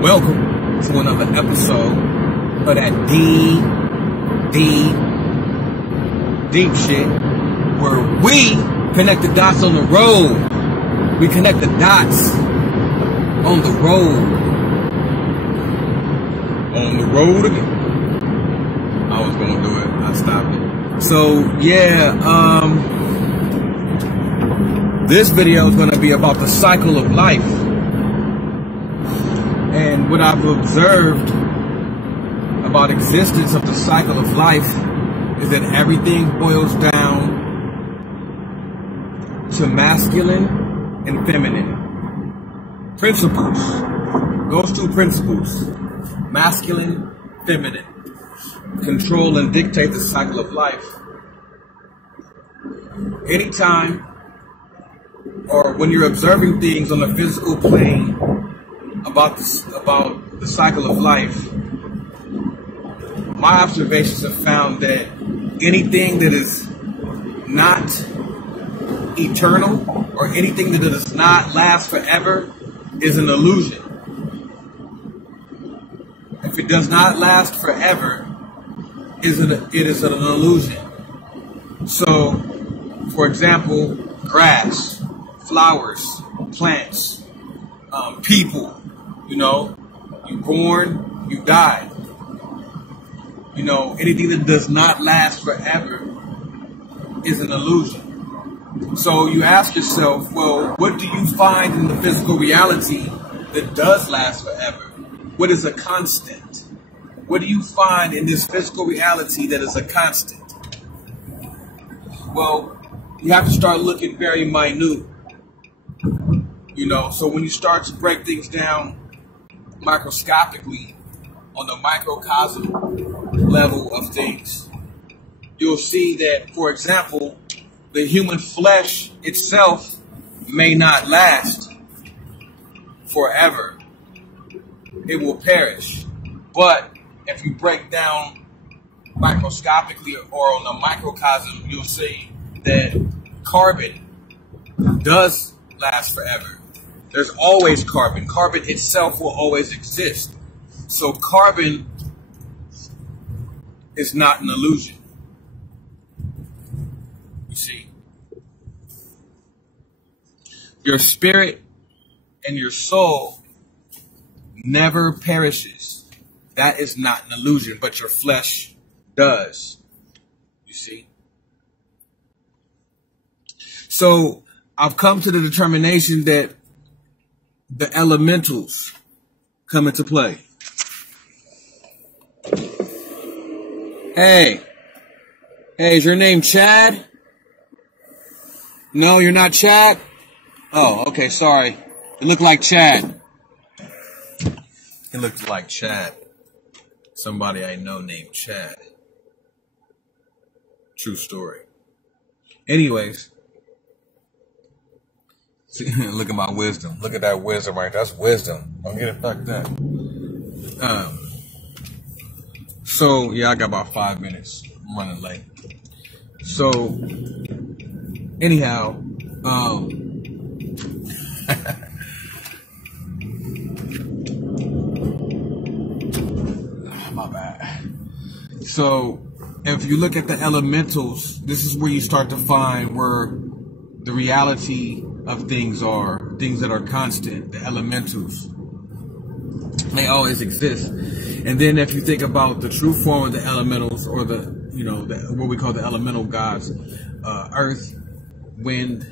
Welcome to another episode of that deep shit, where we connect the dots on the road. We connect the dots on the road. On the road again. I was gonna do it. I stopped it. So yeah, this video is gonna be about the cycle of life. And what I've observed about existence of the cycle of life is that everything boils down to masculine and feminine principles. Those two principles, masculine, feminine, control and dictate the cycle of life. Anytime or when you're observing things on the physical plane about the cycle of life, my observations have found that anything that is not eternal or anything that does not last forever is an illusion. If it does not last forever, it is an illusion. So, for example, grass, flowers, plants, people, you're born, you die. Anything that does not last forever is an illusion. So you ask yourself, well, what do you find in the physical reality that does last forever? What is a constant? What do you find in this physical reality that is a constant? Well, you have to start looking very minute. So when you start to break things down microscopically on the microcosm level of things, you'll see that, for example, the human flesh itself may not last forever. It will perish. But if you break down microscopically or on a microcosm, you'll see that carbon does last forever. There's always carbon. Carbon itself will always exist. So carbon is not an illusion. You see, your spirit and your soul never perishes. That is not an illusion, but your flesh does. You see? So I've come to the determination that the elementals come into play. Hey, is your name Chad? No, you're not Chad? Oh, okay, sorry. You look like Chad. He looked like Chad. Somebody I know named Chad. True story. Anyways. See, look at my wisdom. Look at that wisdom right there. That's wisdom. Don't get it fucked up. So, yeah, I got about 5 minutes. I'm running late. So, anyhow, my bad. So, if you look at the elementals, this is where you start to find where the reality of things are, things that are constant, the elementals. They always exist. And then if you think about the true form of the elementals, or what we call the elemental gods, earth, wind,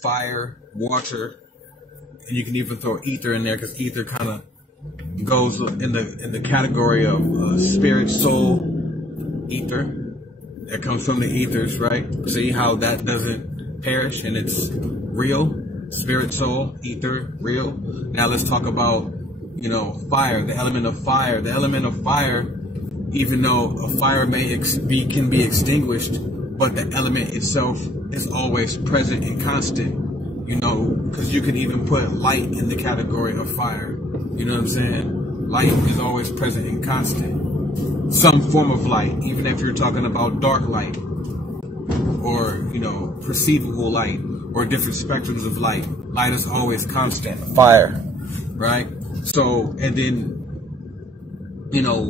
fire, water, and you can even throw ether in there, because ether kind of goes in the category of spirit, soul, ether. That comes from the ethers, right? See how that doesn't perish and it's real? Spirit, soul, ether, real. Now let's talk about, fire, the element of fire. The element of fire, even though a fire can be extinguished, but the element itself is always present and constant, because you can even put light in the category of fire. You know what I'm saying? Light is always present and constant. Some form of light, even if you're talking about dark light, or, perceivable light, or different spectrums of light. Light is always constant. Fire, right? So, and then,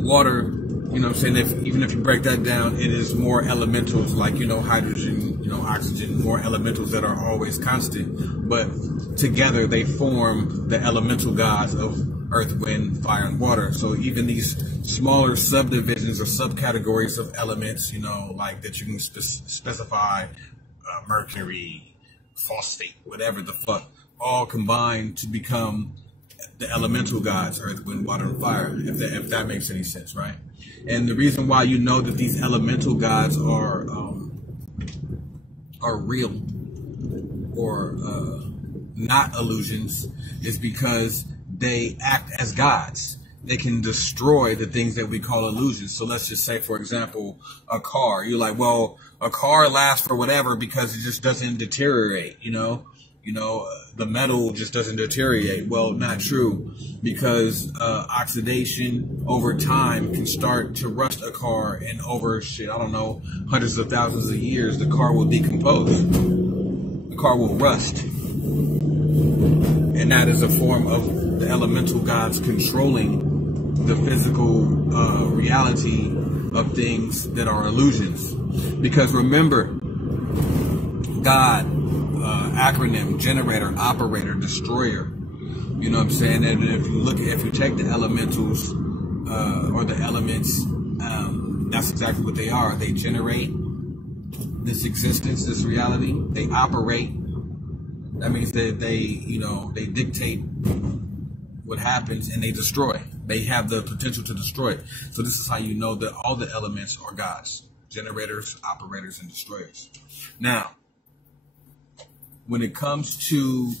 water, what I'm saying, even if you break that down, it is more elementals like, hydrogen, oxygen, more elementals that are always constant. But together they form the elemental gods of earth, wind, fire, and water. So even these smaller subdivisions or subcategories of elements, like that you can specify, mercury, phosphate, whatever the fuck, all combine to become the elemental gods, earth, wind, water, and fire, if that makes any sense, right? And the reason why you know that these elemental gods are real or not illusions is because they act as gods. They can destroy the things that we call illusions. So let's just say, for example, a car. You're like, well, a car lasts for whatever because it just doesn't deteriorate, the metal just doesn't deteriorate. Well, not true, because oxidation over time can start to rust a car, and over hundreds of thousands of years, the car will decompose. The car will rust. And that is a form of the elemental gods controlling the physical reality of things that are illusions. Because remember, God, acronym, generator, operator, destroyer. You know what I'm saying? And if you take the elementals or the elements, that's exactly what they are. They generate this existence, this reality. They operate. That means that they dictate what happens, and they destroy. They have the potential to destroy it. So this is how you know that all the elements are gods: generators, operators, and destroyers. Now, when it comes to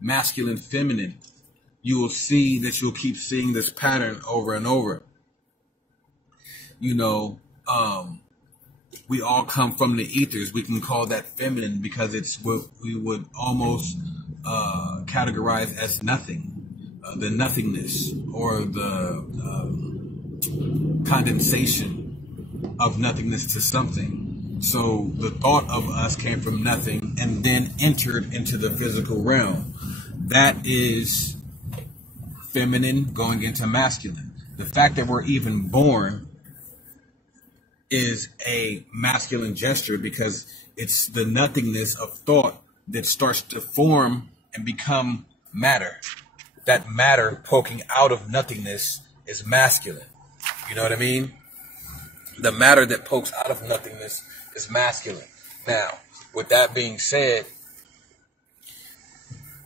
masculine, feminine, you will see that you'll keep seeing this pattern over and over. We all come from the ethers. We can call that feminine because it's what we would almost categorize as nothing, the nothingness, or the condensation of nothingness to something. So the thought of us came from nothing and then entered into the physical realm. That is feminine going into masculine. The fact that we're even born is a masculine gesture because it's the nothingness of thought that starts to form and become matter. That matter poking out of nothingness is masculine. You know what I mean? The matter that pokes out of nothingness is masculine. Now, with that being said,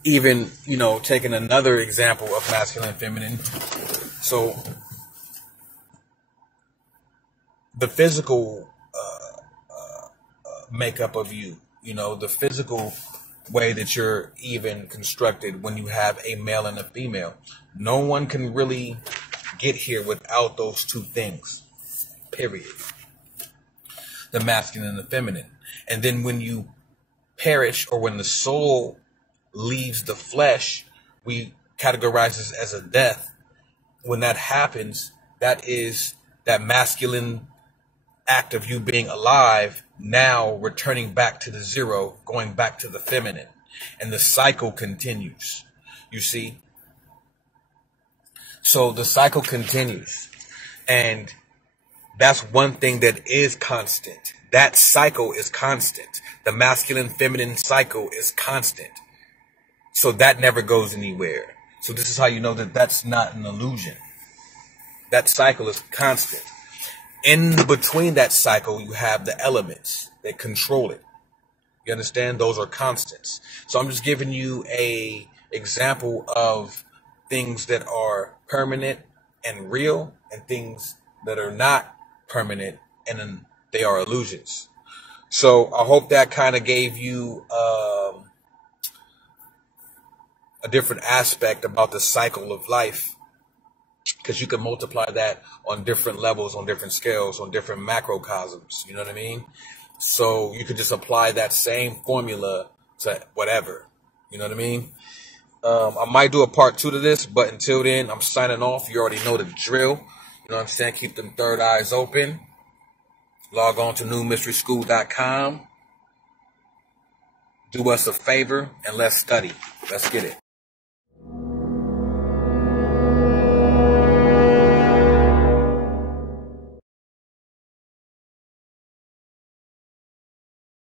even, taking another example of masculine and feminine. So the physical makeup of you, the physical way that you're even constructed when you have a male and a female. No one can really get here without those two things, period. The masculine and the feminine. And then when you perish, or when the soul leaves the flesh, we categorize this as a death. When that happens, that is that masculine act of you being alive, now returning back to the zero, going back to the feminine. And the cycle continues. You see? So the cycle continues. And that's one thing that is constant. That cycle is constant. The masculine, feminine cycle is constant. So that never goes anywhere. So this is how you know that that's not an illusion. That cycle is constant. In between that cycle, you have the elements that control it. You understand? Those are constants. So I'm just giving you a example of things that are permanent and real, and things that are not permanent and they are illusions. So I hope that kind of gave you a different aspect about the cycle of life, because you can multiply that on different levels, on different scales, on different macrocosms. You know what I mean? So you could just apply that same formula to whatever. You know what I mean? I might do a part 2 to this, but until then, I'm signing off. You already know the drill. You know what I'm saying? Keep them third eyes open. Log on to newmysteryschool.com. Do us a favor and let's study. Let's get it.